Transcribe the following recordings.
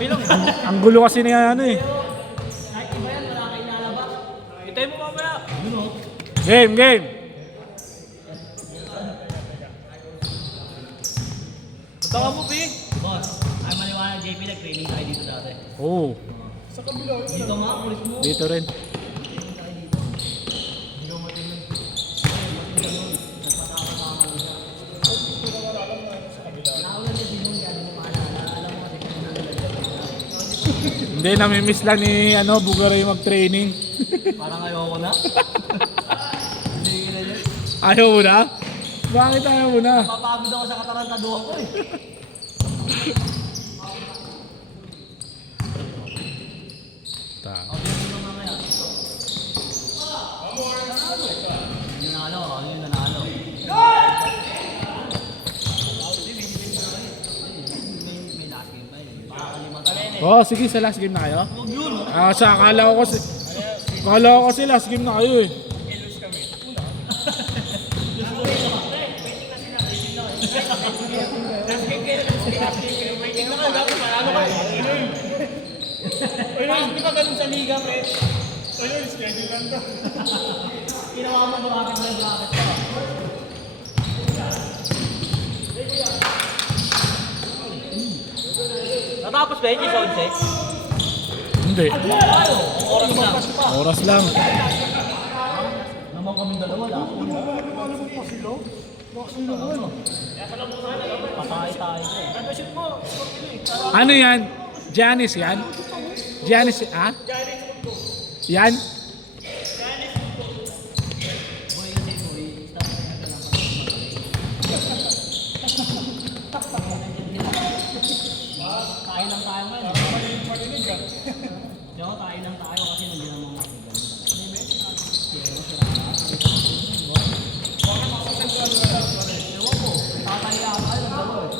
kabilang. Ang gulo kasi na ano eh. Kahit iba yan, wala kayo nalabas. Hintay mo mamaya. Game, game. Baka mo, P. Boss, ay maliwanag JP, nag-training tayo dito dati. Oo. Dito nga, pulis mo. Dito rin. Hindi, namimiss lang ni Bugaray mag-training. Parang ayoko na. Hindi ka na yun. Ayaw mo na? Bakit ayaw mo na? Papagod ako sa katarantaduhan ko eh. O, dito mo mamaya. Yung nanalo, yung nanalo. May last game pa eh. Baka kalimutan. Oh, sige, sa last game na kayo? Akala ko kasi last game na kayo eh. Di ba ganun sa liga, pre? Ayun, schedule lang to. Ginawa mo bracket na bracket pa. Natapos ba yun yung sound check? Hindi. Oras na. Oras lang. Naman kami dalawa lang. Patay tayo. Shoot mo. Ano yan? Giannis yan? Giannis, ha? Yan? Kain lang tayo ngayon. Diyo, kain lang tayo kasi hindi naman makikita. Ewan ko, tataliya ka tayo ng dalawa eh.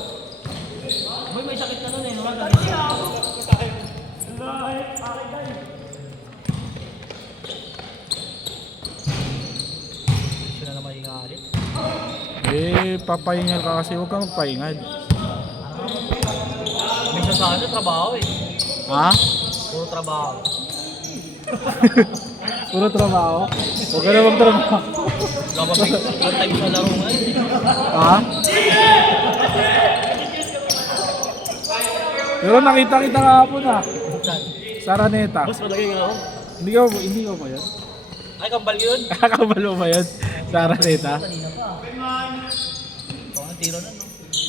Boy, may sakit ka nun eh, no? Sila na maingalit. Papahingal ka kasi, huwag ka magpahingal. Minsan sa ano, trabaho eh. Ha? Puro trabaho. Puro trabaho? Huwag ka na magtrabaho. Kapag time sa laro nga eh. Ha? Pero nakita kita kahapon ha. Sa Araneta. Boss, malagay nga ako. Hindi ko ba yun? Ay, kambal yun. Kakabal mo ba yun? Sa Araneta? Kanina pa. Ito ang tiro na, no?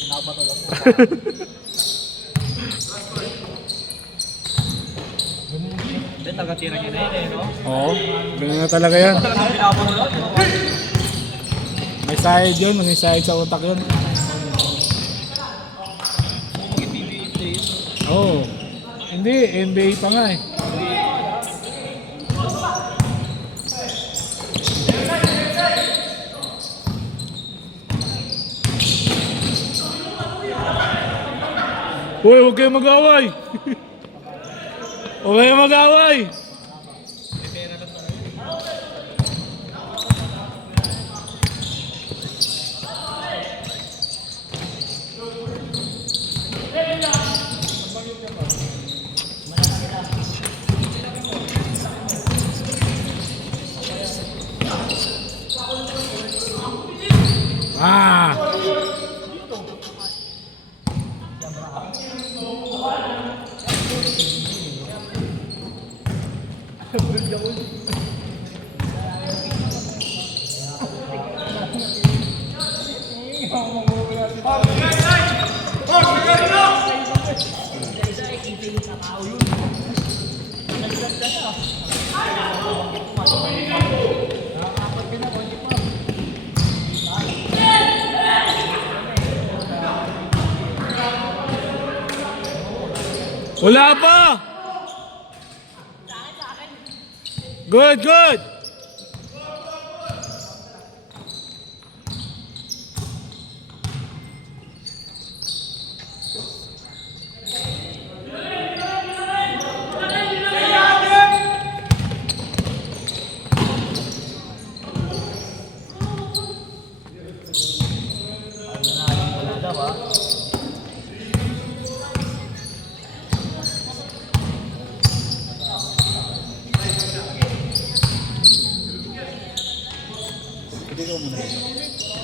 Nakabato lang. Hindi, taga-tira niya na yun eh, no? Oo, ganun na talaga yan. Talagang pinabato lang. May side yun, may side sa utak yun. Mag-PBA player. Oo. Hindi, NBA pa nga eh. Uy, huwag kayong mag-away! Huwag kayong mag-away! Ah! Wala pa! Good, good! muna dito.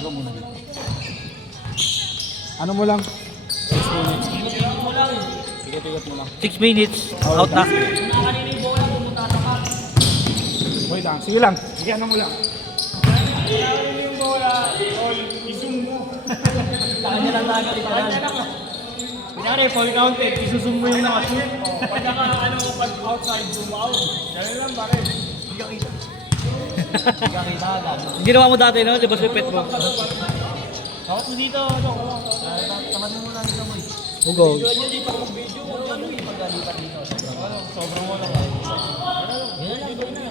Iwan muna dito. Ano mo lang? 6 minutes. Tigat-tigat mo lang. 6 minutes. Out na. Kanina yung bola, pumunta sa pass. Wait lang. Sige lang. Sige, ano mo lang? Kanina yung bola, i-zoom mo. Kanya lang lagi. Kanya lang. Kunyari, full counted, isusum mo yung nakashoot. Pagka pag outside, zoom out. Ganun lang, bakit? Hindi ka kita. Hindi ka kita agad. Ginawa mo dati, no? Di ba sa pet mo? Takot mo dito, ano? Tamad mo lang ito mo. Ugo. Video dito kung video, ano yung pagalitan dito? Sobrang wala ka. Yan lang, gawin na.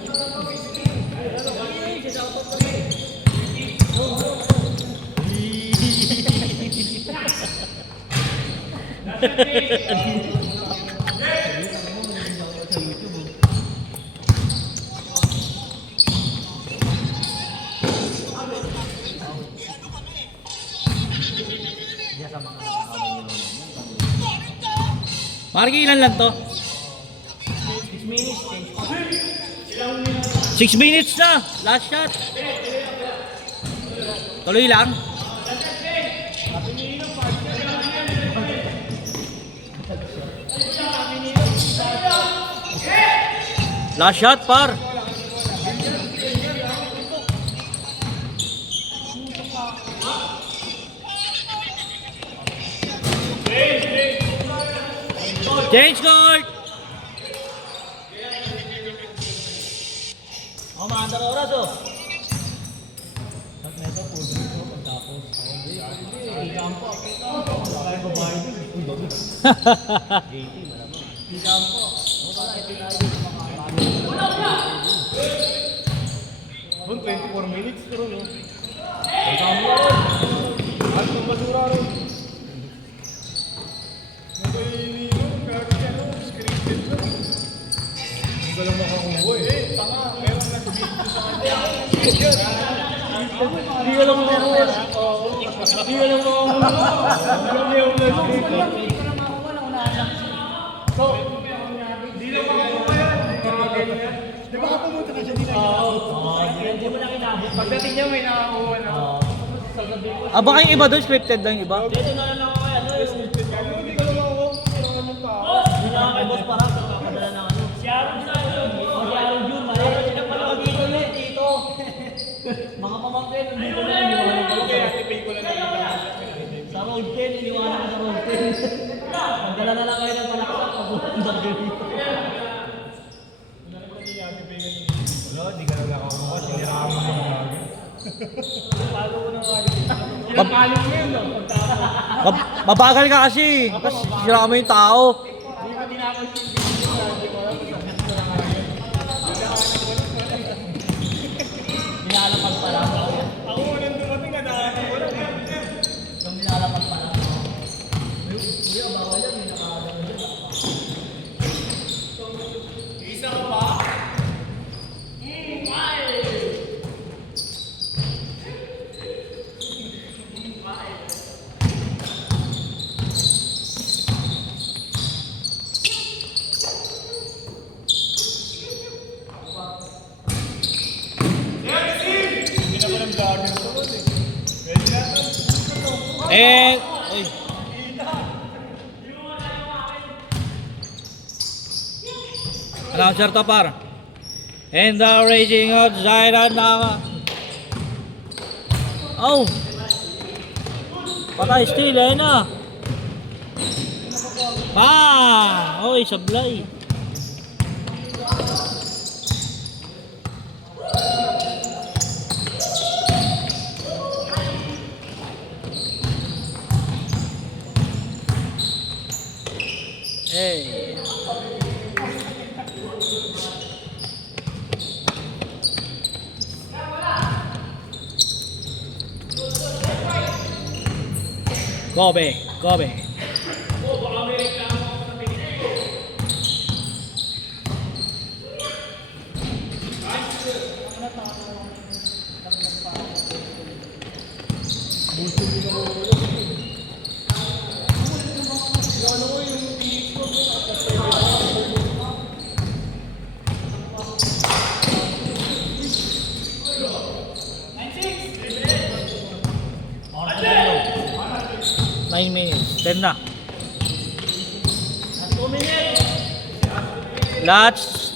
Marky, ilan lang to? 6 minutes, 6 minutes na! Last shot! Tuloy lang. Last shot, par! Change court! Oh, maandang oras oh. Bun, 24 minutes pero no. Ang kamo ron. At ng basura ron. Hindi ko lang makakuha eh. Tama, meron na video sa kanya. Hindi ko lang makakuha. Hindi ko lang makakuha. Hindi ko lang So, hindi lang makakuha yan. Di ba kapumunta ka siya dito? Oo. Hindi mo lang inabot. Pagdating niya may nakakuha na. Ah, baka yung iba doon, scripted lang yung iba. Dito na lang ako ano yung scripted ka. Hindi ka lang ako. Hindi na kay boss para sa kapadala ng ano. Si Aaron na ako. Si Aaron Jun. Malaya sila pala dito yun. Dito. Mga pamangkin. Dito na yung iwanan ko. Kaya tipay ko lang na sa road 10. Iniwanan ko sa road 10. Magdala na lang kayo ng palaksak. Pag-uundang dito. Hindi ka lang ako. Siniraan mo yung bagay. Palo ko na pinapalo mo yun, no? Mabagal ka kasi. Tapos sira mo yung tao. Hindi ko tinapos yung video. Hindi ko alam. Nilalapag pa lang. Ako walang dumating na dahil ko lang. Yung nilalapag pa lang. Kuya, bawal yan. May nakakalang dyan. Isa ka ba? And... Ay. Announcer to par. And the raging outside na. Oh. Patay still eh na. Oy, sablay. Hey. Kobe, Kobe. 10 na. Last.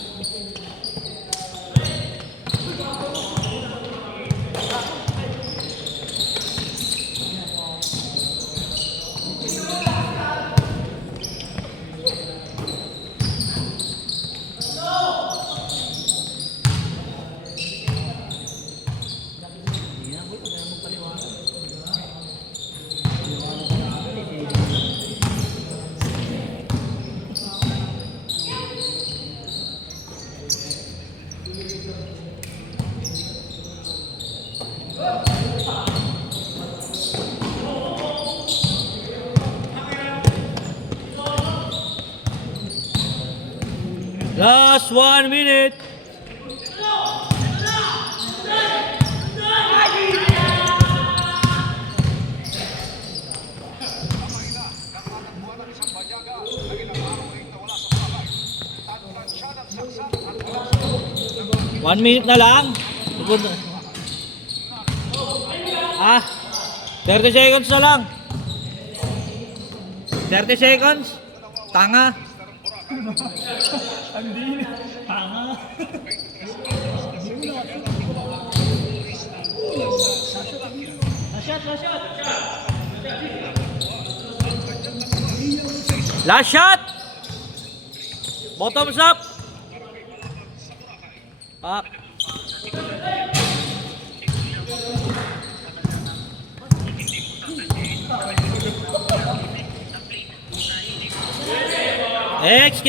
Last 1 minute. One minute na lang. 30 seconds na lang. 30 seconds. Tanga. Last shot. Bottoms up. Pak. Next